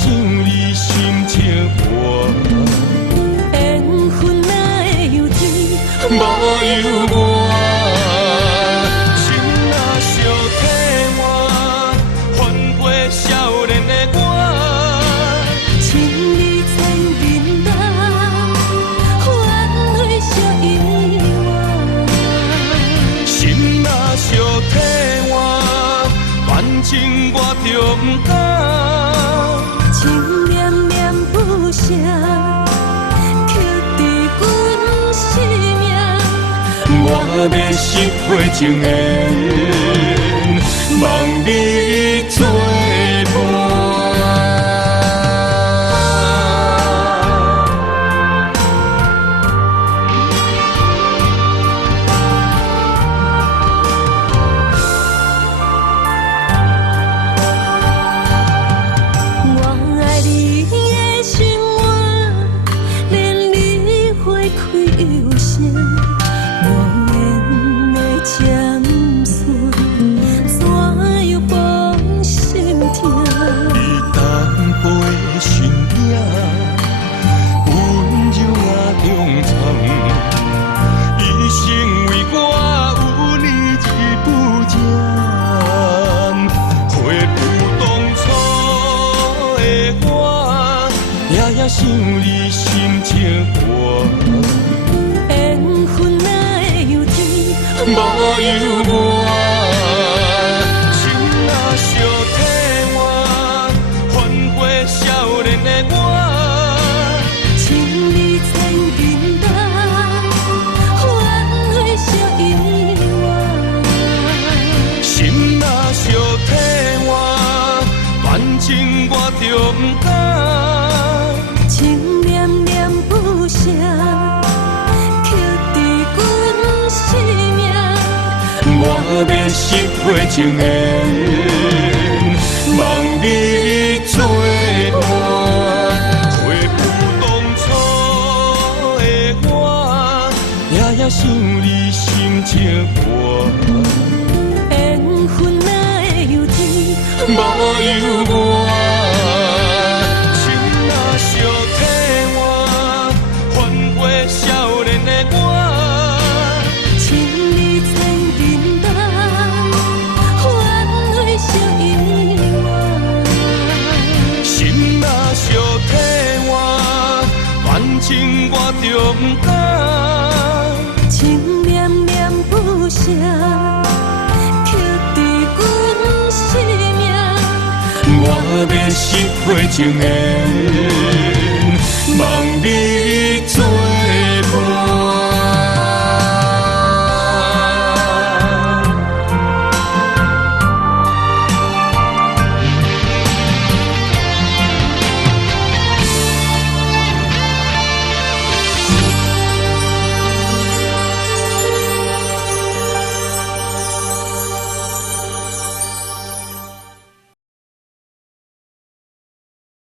想你心情活，缘分哪会由天，无由我。心若烧体换，换过少年的我。千里千人道，换回小遗忘。心若烧体换，反正我着不敢。情念念不舍，刻伫阮生命。我要失陪情缘，望你做伴。我爱你的生活，连你花开又声，无言的针线，怎又放心痛？你淡薄的身影，温柔啊忠诚，一生为我有你一不减，回不当初的我，夜夜想你心情活，缘分哪会由天，无由我。心若烧体换，换过少年的我。千里千人道，换回小遗忘。心若烧体换，反正我着不敢。情念念不舍，刻伫阮生命。我要失陪情缘，望你做伴。回不当初的我，夜夜想你心情活，缘分哪会由天，无由我。心若烧体换，换过少年的我。千里千人道，换回小遗忘。心若烧体换，反正我着不敢。情念念不舍，刻伫阮生命。我要失陪情缘，望你做